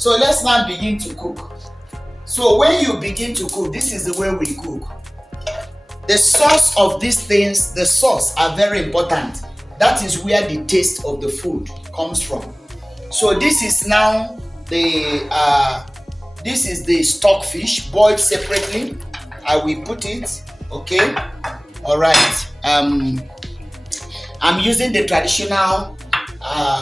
So let's now begin to cook. So when you begin to cook, this is the way we cook. The sauce of these things, the sauce are very important. That is where the taste of the food comes from. So this is now the stockfish boiled separately. I will put it. Okay. All right. I'm using the traditional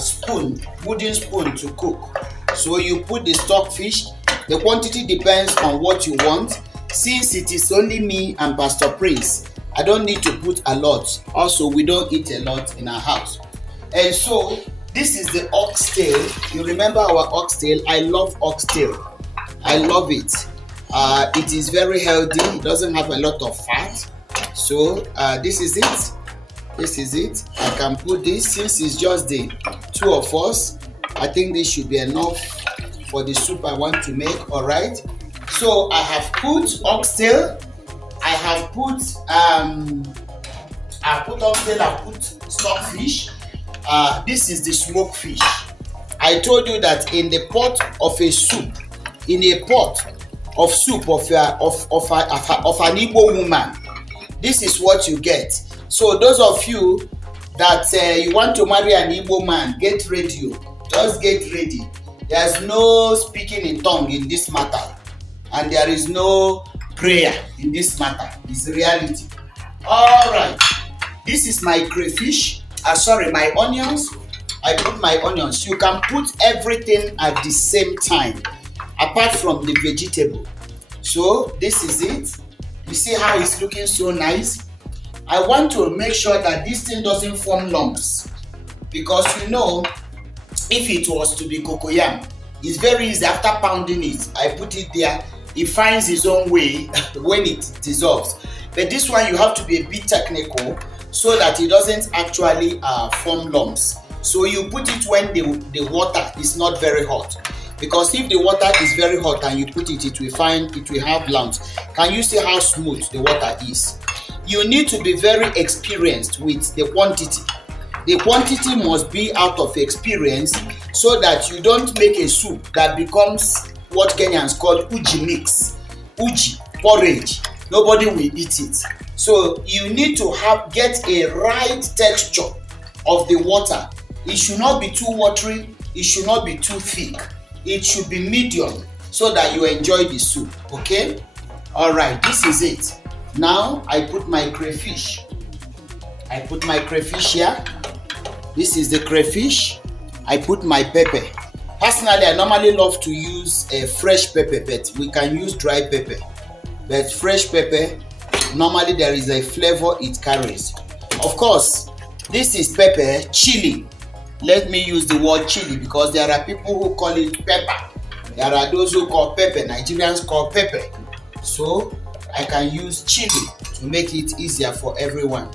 spoon, wooden spoon to cook. So you put the stockfish. The quantity depends on what you want. Since it is only me and Pastor Prince, I don't need to put a lot. Also, we don't eat a lot in our house. And so this is the oxtail. You remember our oxtail? I love oxtail. I love it. It is very healthy. It doesn't have a lot of fat. So this is it. This is it. I can put this, since it's just the two of us. I think this should be enough for the soup I want to make. All right. So I have put oxtail. I have put oxtail. I put stockfish. This is the smoked fish. I told you that in the pot of a soup, in a pot of soup of an Igbo woman, this is what you get. So those of you that you want to marry an Igbo man, get ready. Just get ready. There's no speaking in tongue in this matter, and there is no prayer in this matter. It's reality. All right. This is my crayfish. My onions. I put my onions. You can put everything at the same time, apart from the vegetable. So this is it. You see how it's looking so nice? I want to make sure that this thing doesn't form lumps, because if it was to be cocoyam, it's very easy. After pounding it, I put it there. It finds its own way when it dissolves. But this one, you have to be a bit technical so that it doesn't actually form lumps. So you put it when the water is not very hot, because if the water is very hot and you put it, it will have lumps. Can you see how smooth the water is? You need to be very experienced with the quantity. The quantity must be out of experience, so that you don't make a soup that becomes what Kenyans call uji mix, uji porridge. Nobody will eat it. So you need to get a right texture of the water. It should not be too watery. It should not be too thick. It should be medium, so that you enjoy the soup. Okay. All right. This is it. Now I put my crayfish. I put my crayfish here. This is the crayfish. I put my pepper. Personally, I normally love to use a fresh pepper, but we can use dry pepper. But fresh pepper, normally there is a flavor it carries. Of course, this is pepper, chili. Let me use the word chili, because there are people who call it pepper. There are those who call pepper. Nigerians call pepper. So I can use chili to make it easier for everyone.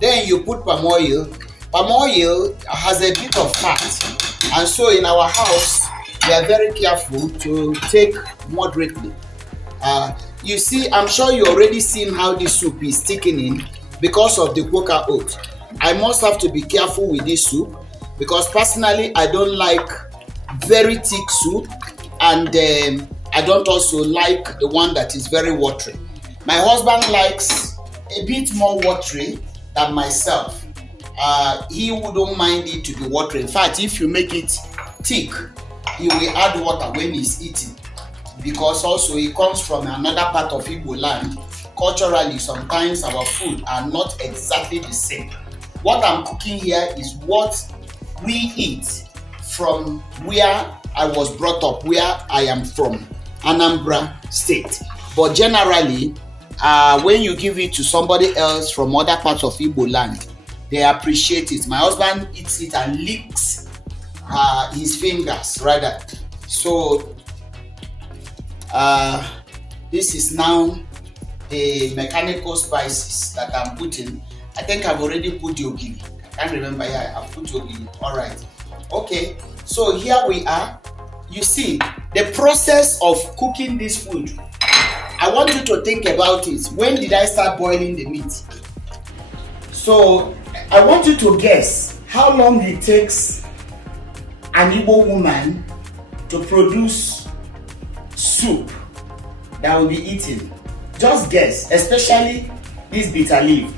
Then you put palm oil. Palm oil has a bit of fat, and so in our house we are very careful to take moderately. You see, I'm sure you already seen how this soup is thickening because of the quaker oat. I must have to be careful with this soup, because personally I don't like very thick soup, and I don't also like the one that is very watery. My husband likes a bit more watery than myself. He wouldn't mind it to be watery. In fact, if you make it thick, he will add water when he's eating, because also it comes from another part of Igbo land. Culturally, sometimes our food are not exactly the same. What I'm cooking here is what we eat from where I was brought up, where I am from, Anambra State. But generally, when you give it to somebody else from other parts of Igbo land, they appreciate it. My husband eats it and licks his fingers rather. So this is now the mechanical spices that I'm putting. I think I've already put yogini. I can't remember. Yeah, I've put yogini. All right. Okay. So here we are. You see the process of cooking this food. I want you to think about it. When did I start boiling the meat? So I want you to guess how long it takes an Igbo woman to produce soup that will be eaten? Just guess, especially this bitter leaf.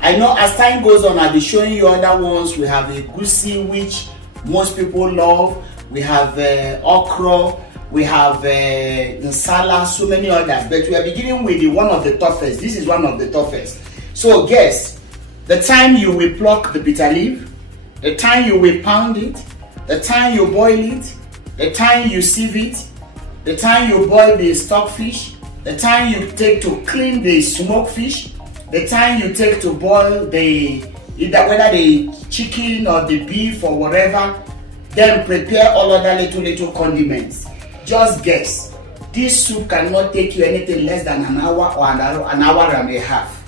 I know as time goes on, I'll be showing you other ones. We have egusi, which most people love. We have okra. We have nsala, so many others. But we are beginning with one of the toughest. This is one of the toughest. So guess the time you will pluck the bitter leaf, the time you will pound it, the time you boil it, the time you sieve it, the time you boil the stockfish, the time you take to clean the smoked fish, the time you take to boil whether the chicken or the beef or whatever, then prepare all other little condiments. Just guess. This soup cannot take you anything less than an hour or an hour and a half.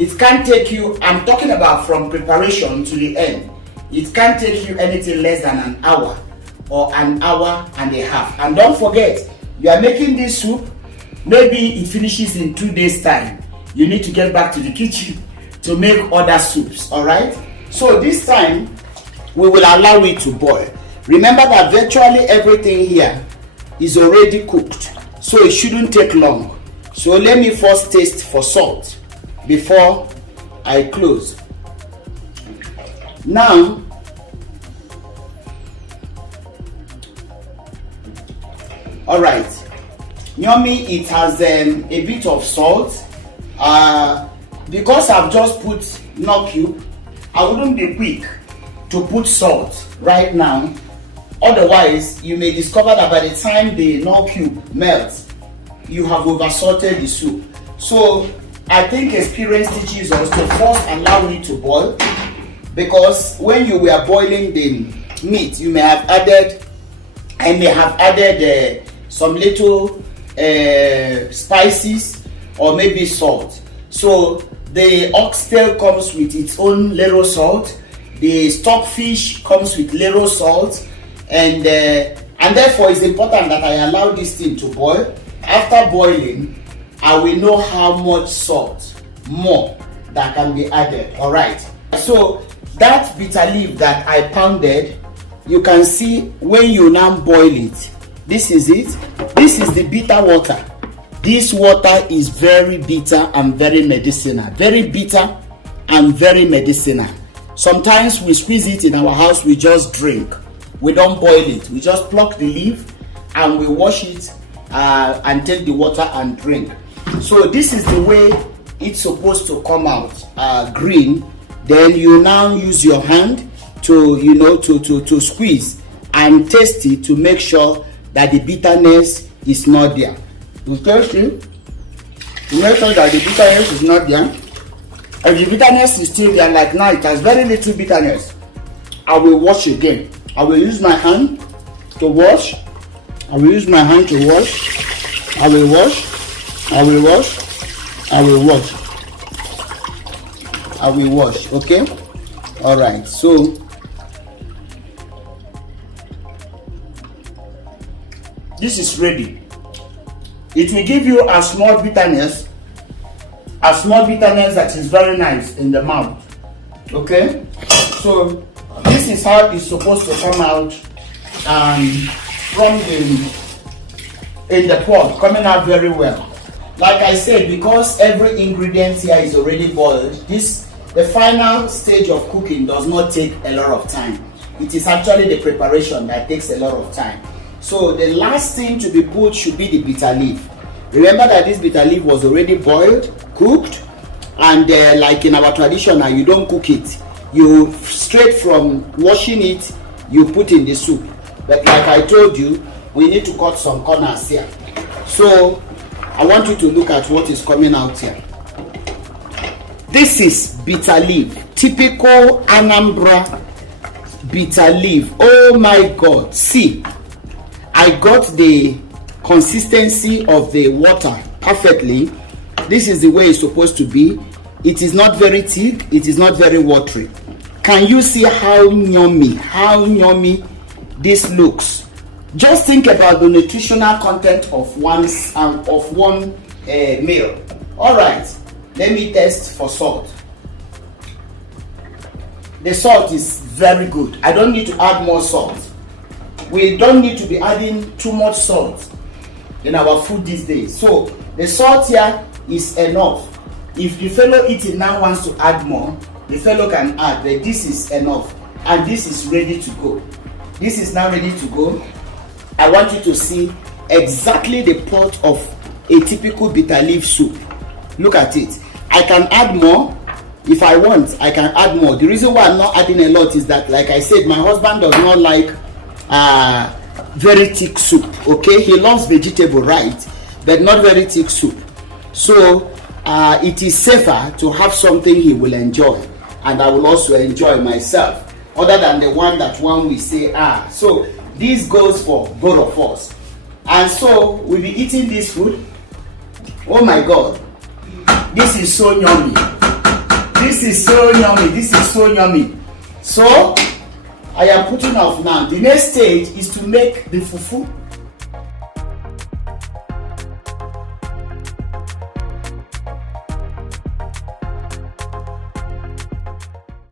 It can't take you, I'm talking about from preparation to the end. It can't take you anything less than an hour or an hour and a half. And don't forget, you are making this soup, maybe it finishes in 2 days time. You need to get back to the kitchen to make other soups, all right? So this time, we will allow it to boil. Remember that virtually everything here is already cooked, so it shouldn't take long. So let me first taste for salt before I close. Now, all right, yummy. It has a bit of salt. Because I've just put knorr cube, I wouldn't be quick to put salt right now. Otherwise, you may discover that by the time the knorr cube melts, you have oversalted the soup. So I think experience teaches us to first allow it to boil, because when you were boiling the meat, you may have added some little spices or maybe salt. So the oxtail comes with its own little salt. The stockfish comes with little salt, and therefore it's important that I allow this thing to boil. After boiling, I will know how much salt more that can be added. All right. So that bitter leaf that I pounded, you can see when you now boil it. This is it. This is the bitter water. This water is very bitter and very medicinal. Very bitter and very medicinal. Sometimes we squeeze it in our house, we just drink. We don't boil it. We just pluck the leaf and we wash it and take the water and drink. So this is the way it's supposed to come out, green. Then you now use your hand to squeeze and taste it to make sure that the bitterness is not there. You taste it to make sure that the bitterness is not there. If the bitterness is still there, like now it has very little bitterness, I will wash again. I will use my hand to wash. I will use my hand to wash. I will wash. I will wash. I will wash. I will wash. Okay? All right. So this is ready. It will give you a small bitterness that is very nice in the mouth. Okay? So this is how it's supposed to come out from in the pot, coming out very well. Like I said, because every ingredient here is already boiled, the final stage of cooking does not take a lot of time. It is actually the preparation that takes a lot of time. So the last thing to be put should be the bitter leaf. Remember that this bitter leaf was already boiled, cooked, and like in our tradition now, you don't cook it. You straight from washing it, you put in the soup. But like I told you, we need to cut some corners here. So I want you to look at what is coming out here. This is bitter leaf, typical Anambra bitter leaf. Oh my God, see, I got the consistency of the water perfectly. This is the way it's supposed to be. It is not very thick, it is not very watery. Can you see how yummy this looks? Just think about the nutritional content of one meal. All right, let me test for salt. The salt is very good. I don't need to add more salt. we don't need to be adding too much salt in our food these days. So the salt here is enough. If the fellow eating now wants to add more, the fellow can add, but this is enough, and this is ready to go. This is now ready to go. I want you to see exactly the pot of a typical bitter leaf soup. Look at it. I can add more. If I want, I can add more. The reason why I'm not adding a lot is that, like I said, my husband does not like very thick soup. Okay, he loves vegetable, right, but not very thick soup. So it is safer to have something he will enjoy, and I will also enjoy myself, other than the one that one will say, so this goes for both of us. And so we'll be eating this food. Oh my God, this is so yummy. This is so yummy. This is so yummy. So I am putting off now. The next stage is to make the fufu.